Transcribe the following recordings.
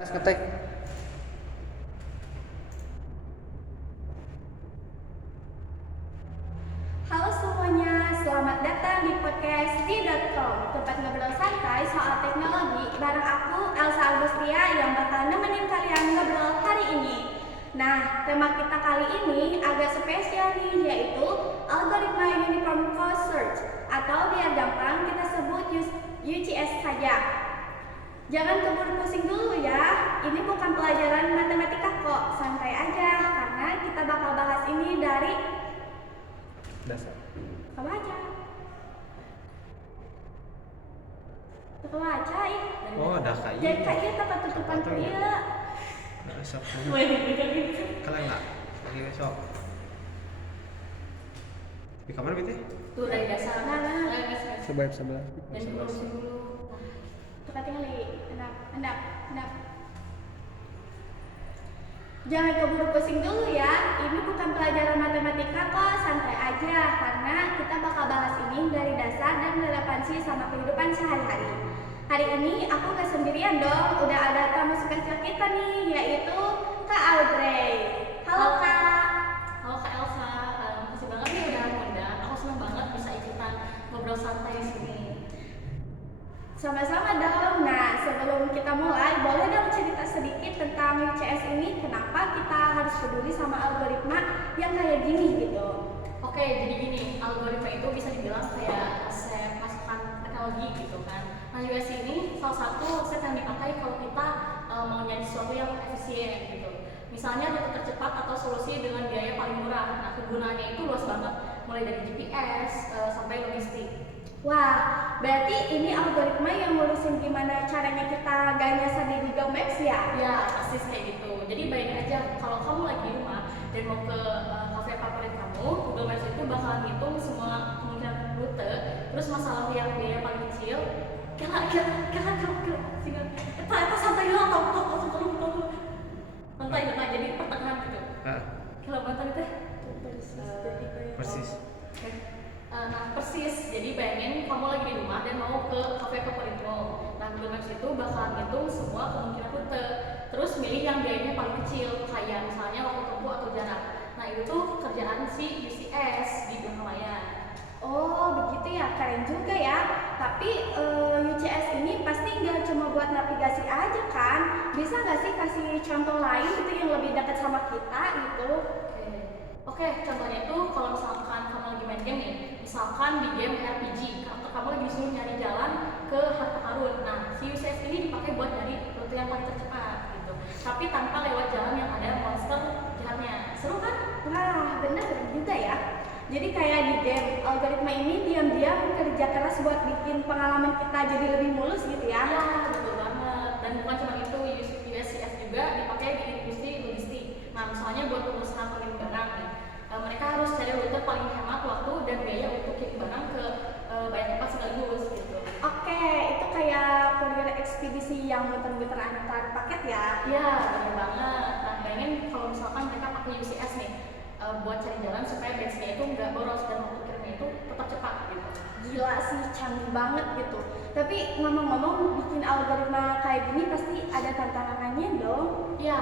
Ngetek. Halo semuanya, selamat datang di podcast T.com, tempat ngobrol santai soal teknologi bareng aku, Elsa Agustia, yang bakal nemenin kalian ngobrol hari ini. Nah, tema kita kali ini agak spesial nih, yaitu Algoritma Uniform Code Search, atau biar gampang kita sebut UCS saja. Jangan keburu pusing dulu ya, ini bukan pelajaran matematika kok, santai aja, karena kita bakal bahas ini dari Dasar. kebaca. Kebaca ih. Oh, ada KI. Jadi kayaknya tempat tutupan Sepatu ya? iya. Besok. Gitu. Kalian nggak? Lagi besok. Di kamar gitu? Tuh dari dasar. Nah. Sebaik sebelah. Dan diurusin dulu. Tukar tinggali. Enak. Jangan keburu pusing dulu ya. Ini bukan pelajaran matematika kok, santai aja karena kita bakal bahas ini dari dasar dan relevansi sama kehidupan sehari-hari. Hari ini aku gak sendirian dong, udah ada tamu spesial kita nih, yaitu Kak Audrey. Halo Kak. Halo Kak Elsa, makasih banget nih udah ngundang. Aku senang banget bisa ikutan ngobrol santai di sini. Sama-sama dong. Nah, sebelum kita mulai, boleh dong cerita sedikit tentang UCS ini, kenapa kita harus peduli sama algoritma yang kayak gini gitu. Oke, jadi gini, algoritma itu bisa dibilang kayak resep masakan teknologi gitu kan. Nah, USC ini salah satu resep yang dipakai kalau kita mau nyari sesuatu yang efisien gitu. Misalnya rute tercepat atau solusi dengan biaya paling murah. Nah, kegunaannya itu luas banget, mulai dari GPS sampai logistik. Wah, berarti ini algoritma yang ngurusin gimana caranya kita gak nyasar di Google Maps ya? Ya, persis kayak gitu. Jadi bayangin aja kalau kamu lagi di rumah dan mau ke kafe favorit kamu, Google Maps itu bakalan ngitung semua kemungkinan rute. Terus masalah yang biaya paling kecil, kira kita sampai dulu langsung santai jadi pertengahan gitu. Kira banget itu? Persis. Nah persis, jadi bayangin kamu lagi di rumah dan mau ke kafe favoritmu. Nah Google Maps itu bakal ngitung semua kemungkinan rute. Terus milih yang biayanya paling kecil, kayak misalnya waktu tempuh atau jarak. Nah itu tuh kerjaan si UCS di belakang layar. Oh, begitu ya, keren juga ya. Tapi UCS ini pasti nggak cuma buat navigasi aja kan? Bisa nggak sih kasih contoh lain gitu yang lebih dekat sama kita gitu? Oke, contohnya itu kalau misalkan kamu lagi main game nih, misalkan di game RPG, atau kamu lagi disuruh nyari jalan ke harta karun. Nah, si UCS ini dipakai buat nyari rute yang paling tercepat gitu. Tapi tanpa lewat jalan yang ada monster jahatnya. Seru kan? Wah, bener juga ya. Jadi kayak di game, algoritma ini diam-diam kerja keras buat bikin pengalaman kita jadi lebih mulus gitu ya? Ya, betul banget. Dan bukan cuma itu, UCS juga dipakai di industri logistik. Nah, misalnya buat pengusaha pengirim barang nih. Mereka harus cari rute paling hemat waktu dan biaya untuk kirim barang ke banyak tempat sekaligus gitu. Oke, itu kayak kurir ekspedisi yang muter-muter antar paket ya? Iya, benar banget. Nah, bayangin kalau misalkan mereka pakai UCS nih buat cari jalan supaya bensinnya itu nggak boros dan waktu kirimnya itu tetap cepat gitu. Gila sih, canggih banget gitu. Tapi ngomong-ngomong, bikin algoritma kayak gini pasti ada tantangannya dong? Iya,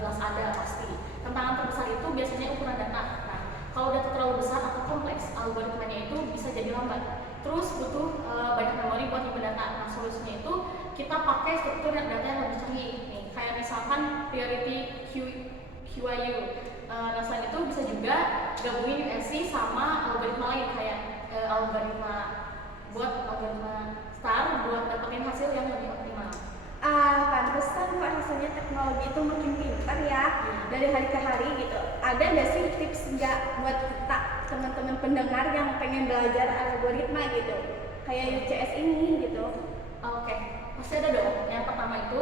jelas ada pasti. Tantangan terbesar itu biasanya ukuran data. Nah, kalau data terlalu besar atau kompleks, algoritmanya itu bisa jadi lambat. Terus butuh banyak memori buat nyimpen data. Nah, solusinya itu kita pakai struktur data yang lebih canggih. Nih, kayak misalkan priority QIU. Nah, selain itu bisa juga gabungin USC sama algoritma lain kayak algoritma star buat dapetin hasil yang lebih optimal. Pantesan kok rasanya teknologi itu makin pintar ya dari hari ke hari gitu. Ada nggak sih tips nggak buat kita teman-teman pendengar yang pengen belajar algoritma gitu, kayak UCS ini gitu? Oke, pasti ada dong. Yang pertama itu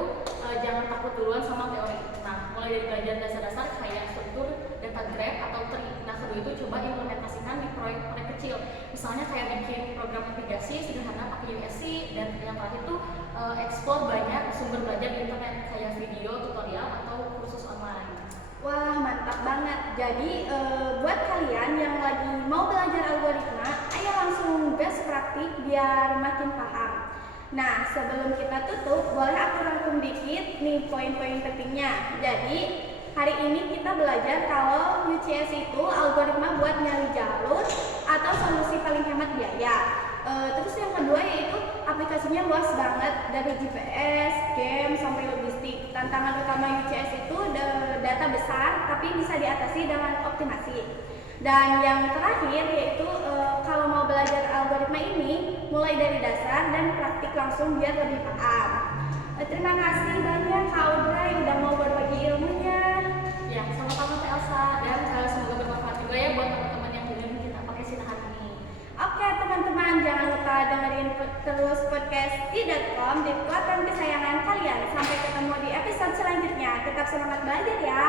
jangan takut duluan sama teori. Nah, mulai dari belajar dasar-dasar kayak struktur, data graph atau tree. Nah, kedua itu coba implementasikan di proyek-proyek kecil. Misalnya kayak bikin program navigasi sederhana pakai USC, dan yang terakhir itu explore banyak sumber belajar di internet kayak video, tutorial atau kursus online. Wah, mantap banget. Jadi buat kalian yang lagi mau belajar algoritma, ayo langsung gas praktik biar makin paham. Nah, sebelum kita tutup, boleh aku rangkum dikit nih poin-poin pentingnya. Jadi, hari ini kita belajar kalau UCS itu algoritma buat nyari jalur atau solusi paling hemat biaya. Terus yang kedua yaitu aplikasinya luas banget, dari GPS, game, sampai logistik. Tantangan utama UCS itu data besar tapi bisa diatasi dengan optimasi. Dan yang terakhir yaitu kalau mau belajar algoritma ini mulai dari dasar dan praktik langsung biar lebih paham. Terima kasih banyak Kak Audra yang udah mau berbagi ilmunya. Ya, sama-sama Teh Elsa, dan semoga bermanfaat juga ya buat teman-teman yang dengerin kita pakai sini hari ini. Oke teman-teman, jangan lupa dengerin terus podcast T.com di platform kesayangan kalian. Sampai ketemu di episode selanjutnya. Tetap semangat belajar ya.